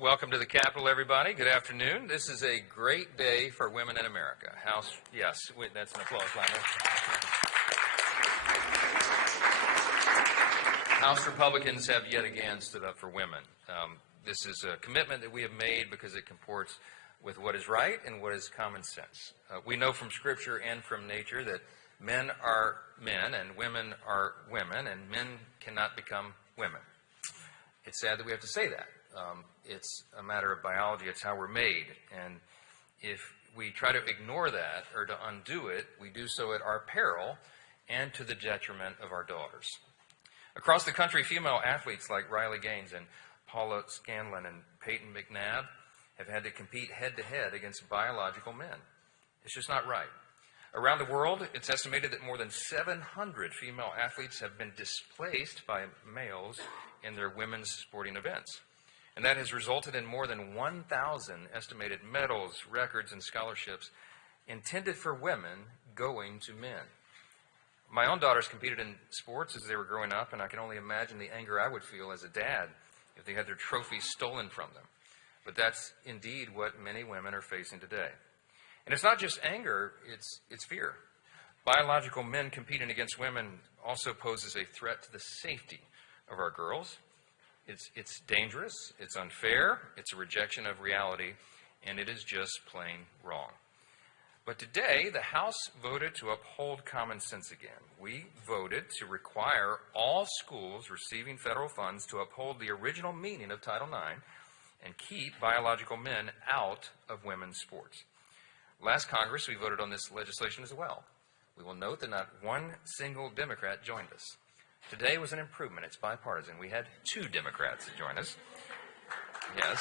Welcome to the Capitol, everybody. Good afternoon. This is a great day for women in America. Yes, that's an applause, Lionel. House Republicans have yet again stood up for women. This is a commitment that we have made because it comports with what is right and what is common sense. We know from Scripture and from nature that men are men and women are women, and men cannot become women. It's sad that we have to say that. It's a matter of biology. It's how we're made. And if we try to ignore that or to undo it, we do so at our peril and to the detriment of our daughters. Across the country, female athletes like Riley Gaines and Paula Scanlon and Peyton McNabb have had to compete head-to-head against biological men. It's just not right. Around the world, it's estimated that more than 700 female athletes have been displaced by males in their women's sporting events. And that has resulted in more than 1,000 estimated medals, records, and scholarships intended for women going to men. My own daughters competed in sports as they were growing up, and I can only imagine the anger I would feel as a dad if they had their trophies stolen from them. But that's indeed what many women are facing today. And it's not just anger, it's fear. Biological men competing against women also poses a threat to the safety of our girls. It's dangerous, it's unfair, it's a rejection of reality, and it is just plain wrong. But today, the House voted to uphold common sense again. We voted to require all schools receiving federal funds to uphold the original meaning of Title IX and keep biological men out of women's sports. Last Congress, we voted on this legislation as well. We will note that not one single Democrat joined us. Today was an improvement. It's bipartisan. We had 2 Democrats that joined us. Yes.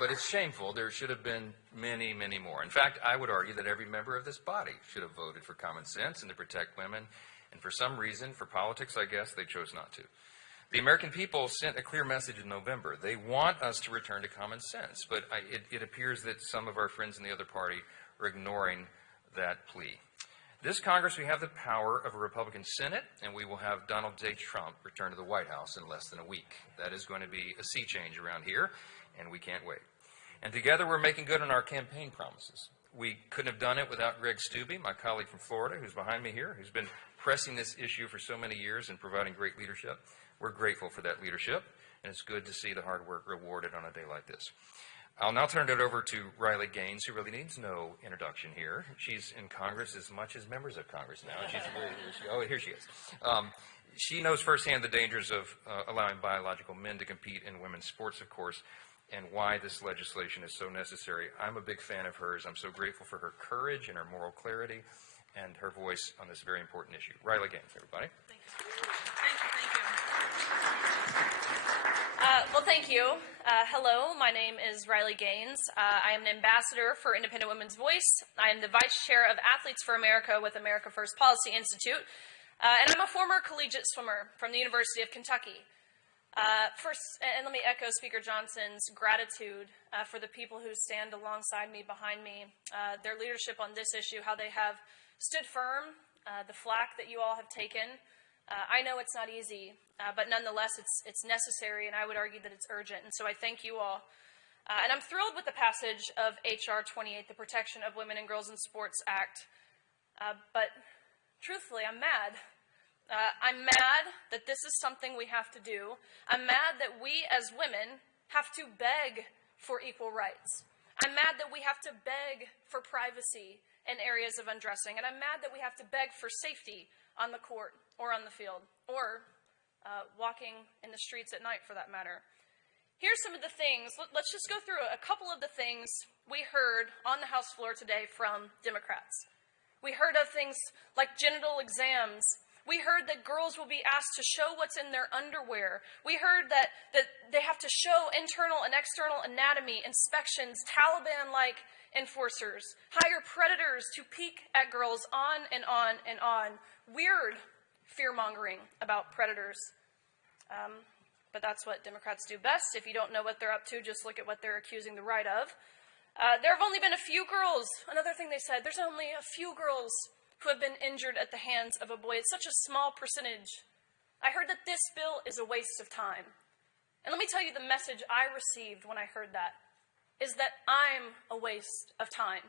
But it's shameful. There should have been many, many more. In fact, I would argue that every member of this body should have voted for common sense and to protect women. And for some reason, for politics, I guess, they chose not to. The American people sent a clear message in November. They want us to return to common sense. But it appears that some of our friends in the other party are ignoring that plea. This Congress, we have the power of a Republican Senate, and we will have Donald J. Trump return to the White House in less than a week. That is going to be a sea change around here, and we can't wait. And together we're making good on our campaign promises. We couldn't have done it without Greg Steube, my colleague from Florida, who's behind me here, who's been pressing this issue for so many years and providing great leadership. We're grateful for that leadership, and it's good to see the hard work rewarded on a day like this. I'll now turn it over to Riley Gaines, who really needs no introduction here. She's in Congress as much as members of Congress now. Here she is. She knows firsthand the dangers of allowing biological men to compete in women's sports, of course, and why this legislation is so necessary. I'm a big fan of hers. I'm so grateful for her courage and her moral clarity and her voice on this very important issue. Riley Gaines, everybody. Thank you. Thank you. Hello, my name is Riley Gaines. I am an ambassador for Independent Women's Voice. I am the vice chair of Athletes for America with America First Policy Institute. And I'm a former collegiate swimmer from the University of Kentucky. First, and let me echo Speaker Johnson's gratitude for the people who stand alongside me, behind me, their leadership on this issue, how they have stood firm, the flack that you all have taken. I know it's not easy, but nonetheless it's necessary, and I would argue that it's urgent. And so I thank you all. And I'm thrilled with the passage of H.R. 28, the Protection of Women and Girls in Sports Act. But truthfully, I'm mad. I'm mad that this is something we have to do. I'm mad that we as women have to beg for equal rights. I'm mad that we have to beg for privacy in areas of undressing. And I'm mad that we have to beg for safety on the court or on the field or walking in the streets at night, for that matter. Here's some of the things. Let's just go through a couple of the things we heard on the House floor today from Democrats. We heard of things like genital exams. We heard that girls will be asked to show what's in their underwear. We heard that they have to show internal and external anatomy, inspections, Taliban-like enforcers, hire predators to peek at girls, on and on and on. Weird fear-mongering about predators. But that's what Democrats do best. If you don't know what they're up to, just look at what they're accusing the right of. There have only been a few girls. Another thing they said, there's only a few girls who have been injured at the hands of a boy. It's such a small percentage. I heard that this bill is a waste of time. And let me tell you the message I received when I heard that is that I'm a waste of time.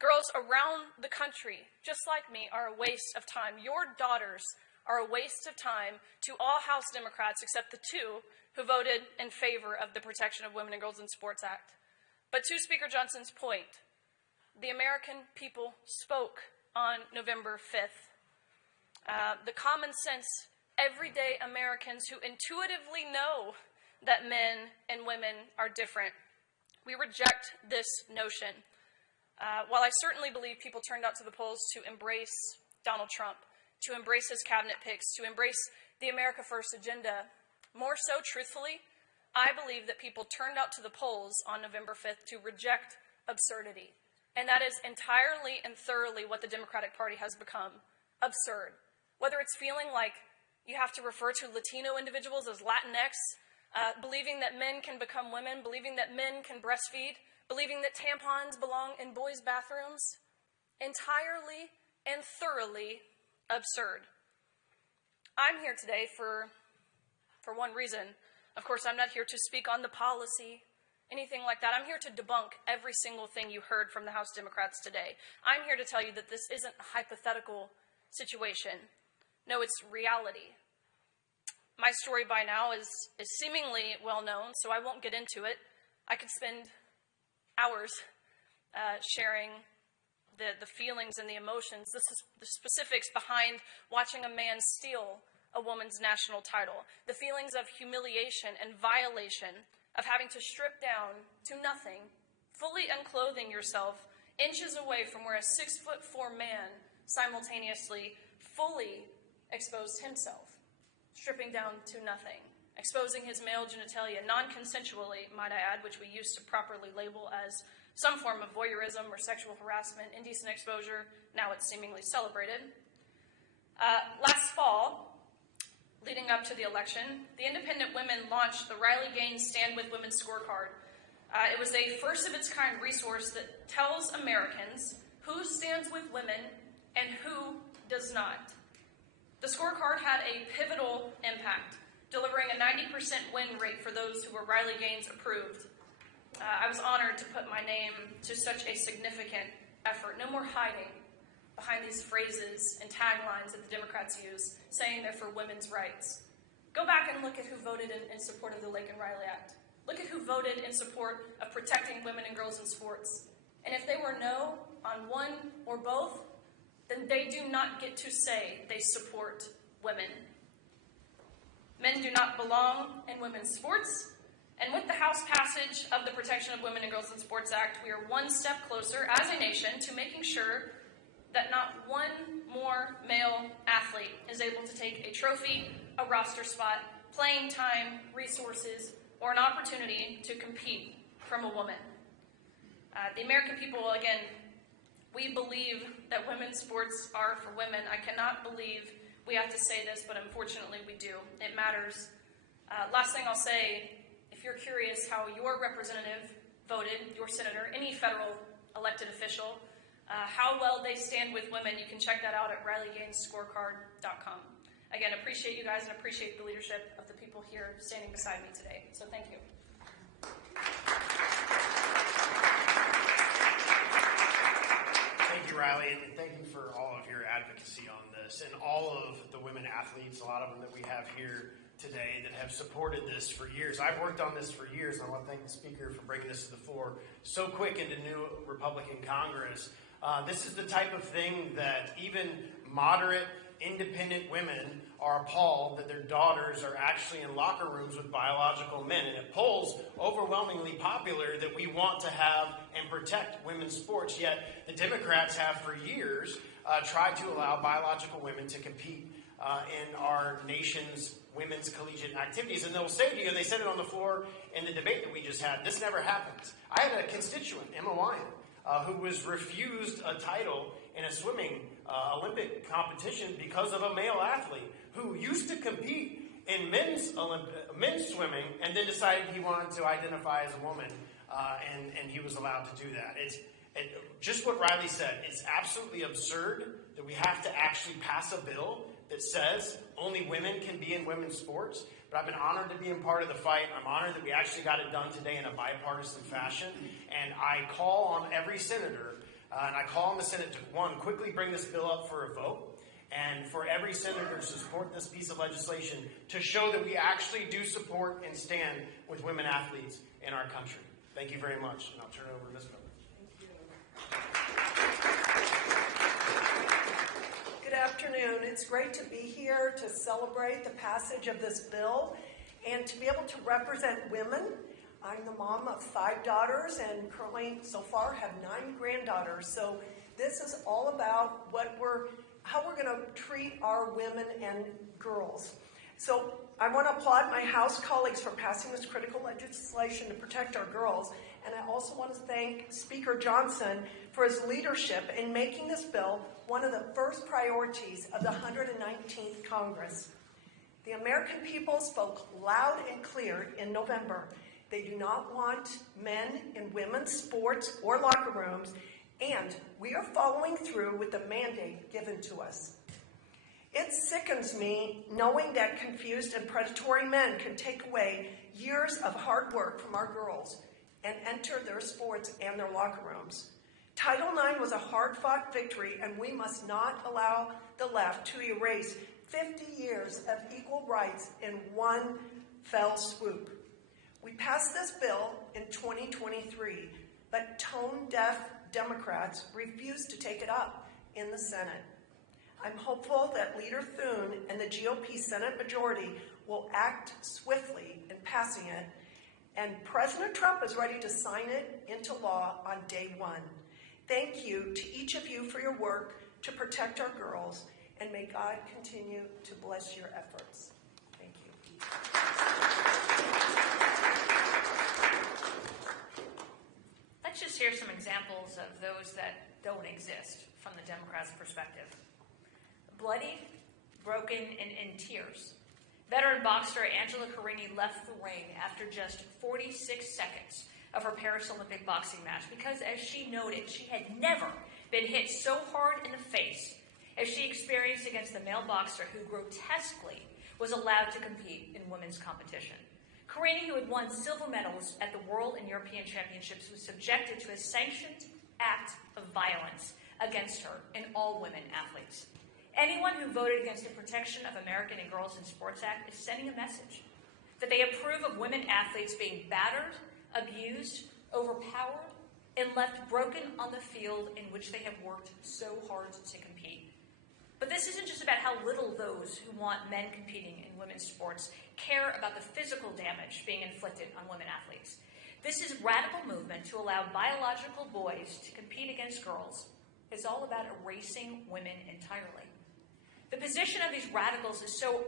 Girls around the country, just like me, are a waste of time. Your daughters are a waste of time to all House Democrats except the two who voted in favor of the Protection of Women and Girls in Sports Act. But to Speaker Johnson's point, the American people spoke on November 5th. The common sense, everyday Americans who intuitively know that men and women are different. We reject this notion. While I certainly believe people turned out to the polls to embrace Donald Trump, to embrace his cabinet picks, to embrace the America First agenda, more so, truthfully, I believe that people turned out to the polls on November 5th to reject absurdity. And that is entirely and thoroughly what the Democratic Party has become, absurd. Whether it's feeling like you have to refer to Latino individuals as Latinx, believing that men can become women, believing that men can breastfeed, believing that tampons belong in boys' bathrooms, entirely and thoroughly absurd. I'm here today for one reason. Of course, I'm not here to speak on the policy, anything like that. I'm here to debunk every single thing you heard from the House Democrats today. I'm here to tell you that this isn't a hypothetical situation. No, it's reality. My story by now is seemingly well known, so I won't get into it. I could spend hours sharing the feelings and the emotions, the specifics behind watching a man steal a woman's national title, the feelings of humiliation and violation of having to strip down to nothing, fully unclothing yourself inches away from where a 6'4" man simultaneously fully exposed himself, stripping down to nothing, exposing his male genitalia non-consensually, might I add, which we used to properly label as some form of voyeurism or sexual harassment, indecent exposure. Now it's seemingly celebrated. Last fall, leading up to the election, the Independent Women launched the Riley Gaines Stand With Women scorecard. It was a first-of-its-kind resource that tells Americans who stands with women and who does not. The scorecard had a pivotal impact, delivering a 90% win rate for those who were Riley Gaines approved. I was honored to put my name to such a significant effort. No more hiding behind these phrases and taglines that the Democrats use, saying they're for women's rights. Go back and look at who voted in support of the Lake and Riley Act. Look at who voted in support of protecting women and girls in sports. And if they were no on one or both, then they do not get to say they support women. Men do not belong in women's sports. And with the House passage of the Protection of Women and Girls in Sports Act, we are one step closer as a nation to making sure that not one more male athlete is able to take a trophy, a roster spot, playing time, resources, or an opportunity to compete from a woman. The American people, again, we believe that women's sports are for women. I cannot believe we have to say this, but unfortunately we do. It matters. Last thing I'll say, if you're curious how your representative voted, your senator, any federal elected official, how well they stand with women, you can check that out at RileyGainesScorecard.com. Again, appreciate you guys and appreciate the leadership of the people here standing beside me today. So thank you. Thank you, Riley, and thank you for all of your advocacy on this and all of the women athletes, a lot of them that we have here today that have supported this for years. I've worked on this for years, and I want to thank the Speaker for bringing this to the floor so quick into new Republican Congress. This is the type of thing that even moderate, independent women are appalled that their daughters are actually in locker rooms with biological men. And it polls overwhelmingly popular that we want to have and protect women's sports, yet the Democrats have for years tried to allow biological women to compete in our nation's women's collegiate activities. And they'll say to you, and they said it on the floor in the debate that we just had, this never happens. I had a constituent, Emma Wyan, who was refused a title in a swimming Olympic competition because of a male athlete who used to compete in men's swimming and then decided he wanted to identify as a woman, and he was allowed to do that. Just what Riley said, it's absolutely absurd that we have to actually pass a bill that says only women can be in women's sports. but I've been honored to be a part of the fight. I'm honored that we actually got it done today in a bipartisan fashion. And I call on every senator, and I call on the Senate to, one, quickly bring this bill up for a vote, and for every senator to support this piece of legislation to show that we actually do support and stand with women athletes in our country. Thank you very much, and I'll turn it over to Ms. Miller. Good afternoon. It's great to be here to celebrate the passage of this bill and to be able to represent women. I'm the mom of 5 daughters and currently so far have 9 granddaughters. So this is all about how we're going to treat our women and girls. So I want to applaud my House colleagues for passing this critical legislation to protect our girls. And I also want to thank Speaker Johnson for his leadership in making this bill one of the first priorities of the 119th Congress. The American people spoke loud and clear in November. They do not want men in women's sports or locker rooms, and we are following through with the mandate given to us. It sickens me knowing that confused and predatory men can take away years of hard work from our girls and enter their sports and their locker rooms. Title IX was a hard-fought victory, and we must not allow the left to erase 50 years of equal rights in one fell swoop. We passed this bill in 2023, but tone-deaf Democrats refused to take it up in the Senate. I'm hopeful that Leader Thune and the GOP Senate majority will act swiftly in passing it, and President Trump is ready to sign it into law on day one. Thank you to each of you for your work to protect our girls, and may God continue to bless your efforts. Thank you. Let's just hear some examples of those that don't exist from the Democrats' perspective. Bloodied, broken, and in tears. Veteran boxer Angela Carini left the ring after just 46 seconds of her Paris Olympic boxing match because, as she noted, she had never been hit so hard in the face as she experienced against the male boxer who grotesquely was allowed to compete in women's competition. Carini, who had won silver medals at the World and European Championships, was subjected to a sanctioned act of violence against her and all women athletes. Anyone who voted against the Protection of American and Girls in Sports Act is sending a message that they approve of women athletes being battered, abused, overpowered, and left broken on the field in which they have worked so hard to compete. But this isn't just about how little those who want men competing in women's sports care about the physical damage being inflicted on women athletes. This is radical movement to allow biological boys to compete against girls. It's all about erasing women entirely. The position of these radicals is so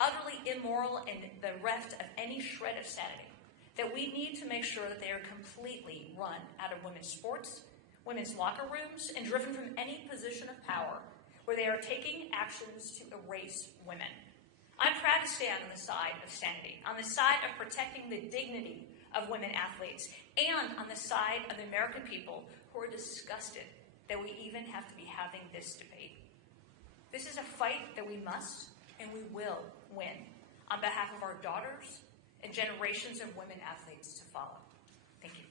utterly immoral and bereft of any shred of sanity that we need to make sure that they are completely run out of women's sports, women's locker rooms, and driven from any position of power where they are taking actions to erase women. I'm proud to stand on the side of sanity, on the side of protecting the dignity of women athletes, and on the side of the American people who are disgusted that we even have to be having this debate. This is a fight that we must and we will win on behalf of our daughters and generations of women athletes to follow. Thank you.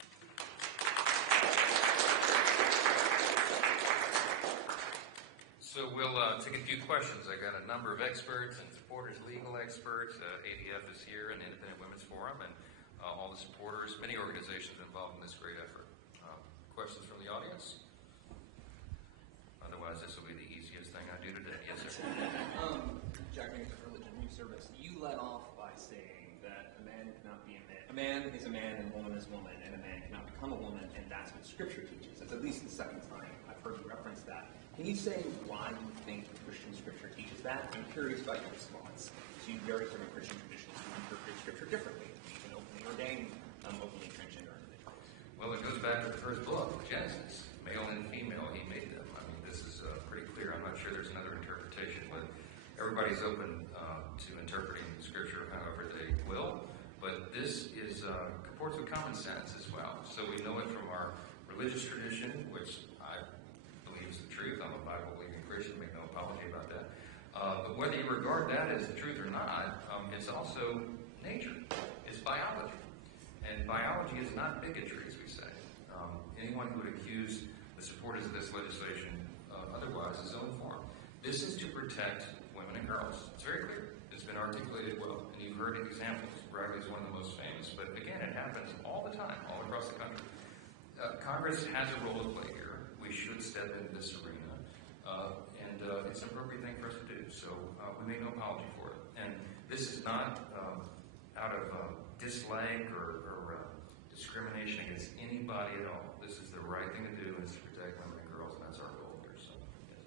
So we'll take a few questions. I got a number of experts and supporters, legal experts. ADF is here, and the Independent Women's Forum, and all the supporters, many organizations involved in this great effort. Questions from the audience? Otherwise, this will be the easiest thing I do today. Yes, sir. Jack Mason, Religion News Service. You led off by saying that a man cannot be a man. A man is a man and a woman is a woman, and a man cannot become a woman, and that's what Scripture teaches. That's at least the second time I've heard you reference that. Can you say why you think the Christian Scripture teaches that? I'm curious about your response to various different Christian traditions who interpret Scripture differently, even openly ordained, openly transgender individuals. Well, it goes back to the first book, Genesis. Male and female, he made them. I mean, this is pretty clear. I'm not sure there's another interpretation, but everybody's open to interpreting Scripture however they will. But this is comports with common sense as well. So we know it from our religious tradition, which I believe is the truth. I'm a Bible-believing Christian, make no apology about that. But whether you regard that as the truth or not, it's also nature. It's biology. And biology is not bigotry, as we say. Anyone who would accuse the supporters of this legislation otherwise is ill-informed. This is to protect women and girls. It's very clear. It's been articulated well, and you've heard examples. Bradley is one of the most famous. But again, it happens all the time, all across the country. Congress has a role to play here. We should step into this arena. And it's an appropriate thing for us to do. So we make no apology for it. And this is not out of dislike or discrimination against anybody at all. This is the right thing to do, is to protect women and girls, and that's our goal here. So, yes.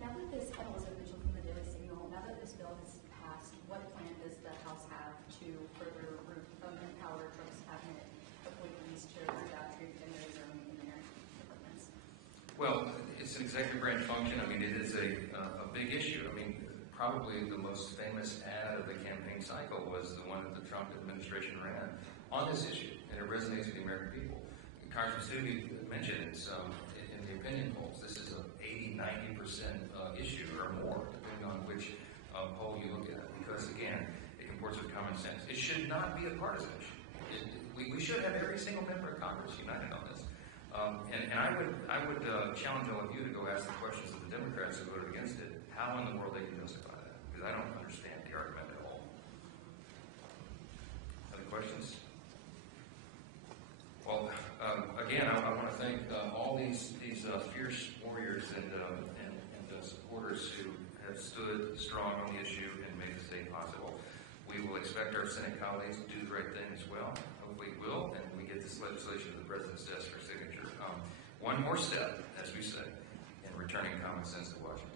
Now that this, and Elizabeth Mitchell from the Daily Signal, now that this bill has passed, what plan does the House have to further empower Trump's cabinet appointees to root out transgender zoning in their departments? Well, it's an executive branch function. I mean, it is a big issue. I mean, probably the most famous ad of the campaign cycle was the one that the Trump administration ran on this issue, and it resonates with the American people. Congressman Stubbe mentioned it in the opinion polls. This is an 80-90% issue or more, depending on which poll you look at, because, again, it comports with common sense. It should not be a partisan issue. We should have every single member of Congress united on this. And I would challenge all of you to go ask the questions of the Democrats who voted against it, how in the world they can justify that, because I don't understand the argument at all. Other questions? Well, again, I want to thank all these fierce warriors and supporters who have stood strong on the issue and made this day possible. We will expect our Senate colleagues to do the right thing as well. Hopefully we will, and we get this legislation to the President's desk for signature. One more step, as we say, in returning common sense to Washington.